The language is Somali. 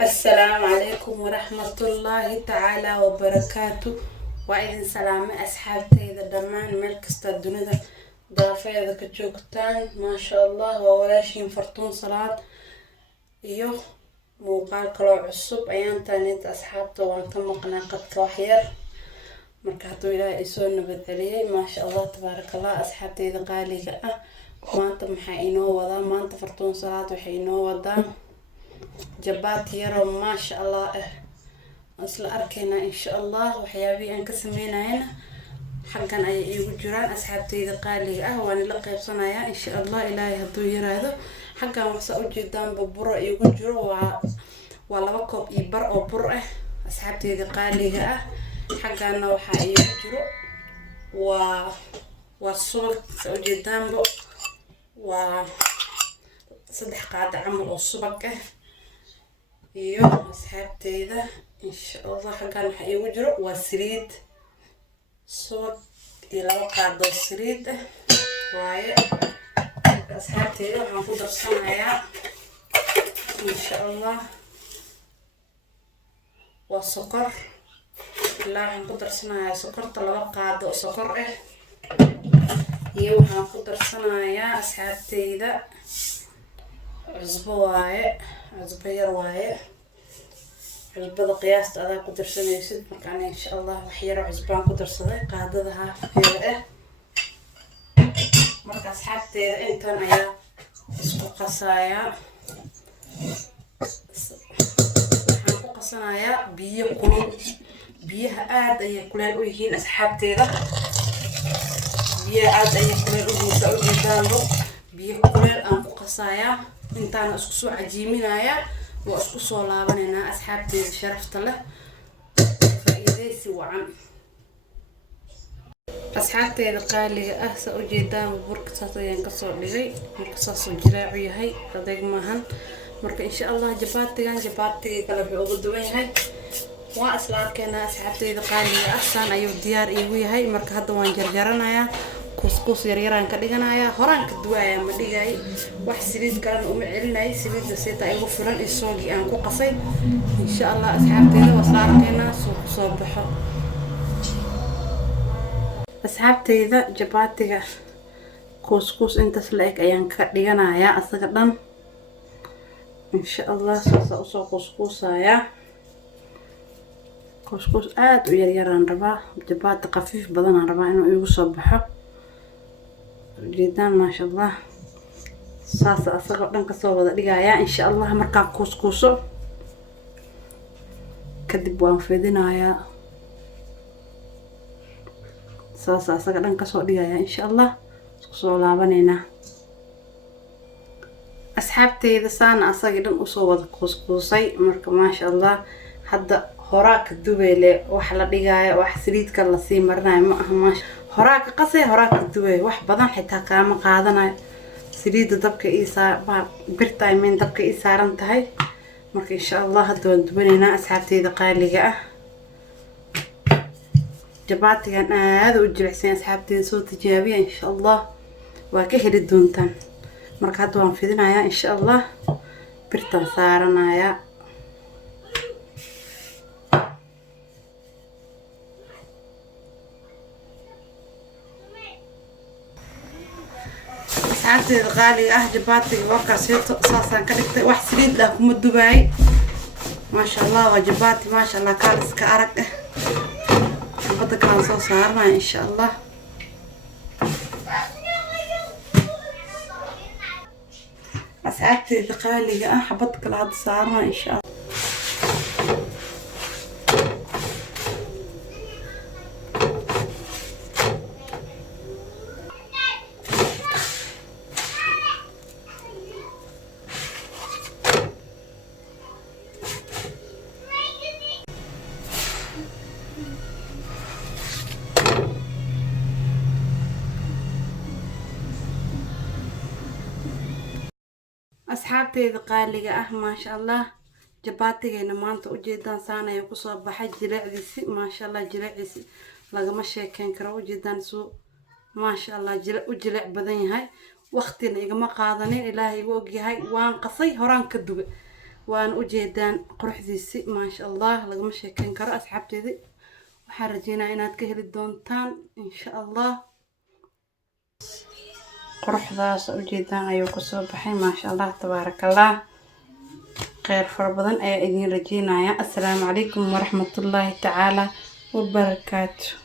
السلام عليكم ورحمة الله تعالى وبركاته. وإذن سلام أصحابتي إذا دمان ملك الدنيا ضافة إذا كجوكتان ما شاء الله وولاشين فرطون صلاة إيوه موقال كلو عصب أيان تانيت أصحابته وان كم قناقة كوحير مركاتو إلى إسون نبذليه ما شاء الله تبارك الله. أصحابتي إذا قالي ما أنت محاينو وضا ما أنت فرطون صلاة وحينو وضا جبات يرو ما شاء الله أصل أركينا إن شاء الله وحيابي أن كسمينا هنا حقا أي يوجران أصحابتي إذا قالي وأنا لقي بصنايا إن شاء الله إلهي هدو يرادو حقا وحسا أجدان ببرا يوجرو ولا وكوب يبر أو برا أصحابتي إذا قالي حقا نوحا يوجرو والصبح سأجدان بو صدح قاعدة عمل الصبح iyo asxaabteyda insha Allah xagan waxa igu jiro waa saliid subag iyo laba qaado saliid waaye asxaabteyda waxaan ku darsanayaa insha Allah waa sokor waxaan ku darsanayaa sokorta laba qaado sokor iyo waxaan ku darsanayaa asxaabteyda cusbo waaye cusbo yar waaye cusbada qiyaasta adaa ku darsanaysid markaan insha Allah wax yar cusbaan ku darsaday qaadada haafkeeda marka asxaabteeda intan ayaa isku qasayaa waxaan ku qasanayaa biyo kulul biyaha aad ayay kuleel u yihiin asxaabteeda biyaha aad ayay kuleel u yihiin saudidaanbo biyo kuleel aan ku qasayaa intaan isku soo cajiiminaya waa isku soo laabanayna asxaabteeda sharafta leh faa'iideysi wacan asxaabteeda qaaliga sa u jeedaan burka saas ayaan ka soo dhigay marka saas oo jiraacu yahay adeeg maahan marka insha Allah jabaatiga kale wuxuu ugu duwan yahay waa isla arkeena asxaabteeda qaaliga saan ayuu diyaar iigu yahay marka hadda waan jarjaranayaa كوسكوس يريران كدغنايا هوران كدوايا ما دغاي wax saliid garan uma celinay saliida seeta ay ugu filan isoogi aan ku qasay insha Allah asxaabteeda wasaarkeena soo baxo asxaabteeda jabaatiga couscous intaas leeg ayaan ka dhiganayaa asaga dhan insha Allah soo couscousaya couscous aad u yaryaraan rabaa jabaati qafiif badan aan rabaa inuu igu soo baxo جدا ما شاء الله صاص أصغر دم كسوة دقيقة إن شاء الله مركب كوسكوسو كدب وانفذنا يا صاص أصغر دم كسوة دقيقة إن شاء الله كسوة لابنينا أصحابتي إذا سانا أصغر دم أصوة كوسكوسي مركب ما شاء الله حتى هراك الدبي وحلا دقيقة وحسريد كلا سي مرنا ما هراك قصي هراك الدوي wax badan xitaa kaama qaadanayo saliida dabka birtay min dabka saaran tahay marka insha Allah hadda waan dubanayna asxaabteyda qaaliga jabaatigan aad u jilicsan asxaabteyda soo tijaabiya insha Allah waa ka heli doontaan marka hadda waan fidinayaa insha Allah birtan saaranaya asxaabteyda qaaliga jabaatiga warkaas saasaan ka dhigtay wax saliid la kuma dubaay ma sha Allah waa jabaati ma sha Allah kaal iska arag xabada kala soo saarnaa insha Allah asxaabteyda qaaliga xabada kala had saarnaa insha Allah asxaabteyda qaaliga ma sha Allah jabaatigeena maanta u jeedaan saanay ku soo baxay jileecdiisi ma sha Allah jileecdiisi lagama sheekeen karo u jeedaan soo ma sha Allah jileec badan yahay waqtina igama qaadanin ilaahay uu og yahay waan qasay horaan ka dubay وان ujeedaan quruxdiisi ma sha Allah lagama sheekan karo asxaabteedii waxaan rajeynaa inaad ka heli doontaan insha Allah quruxdaas ujeedaan ayuu ku soo baxay ma sha Allah tabarakallah khayr far badan ayaa idin rajeynaya assalaamu calaykum wa rahmatullahi ta'ala wa barakaatuh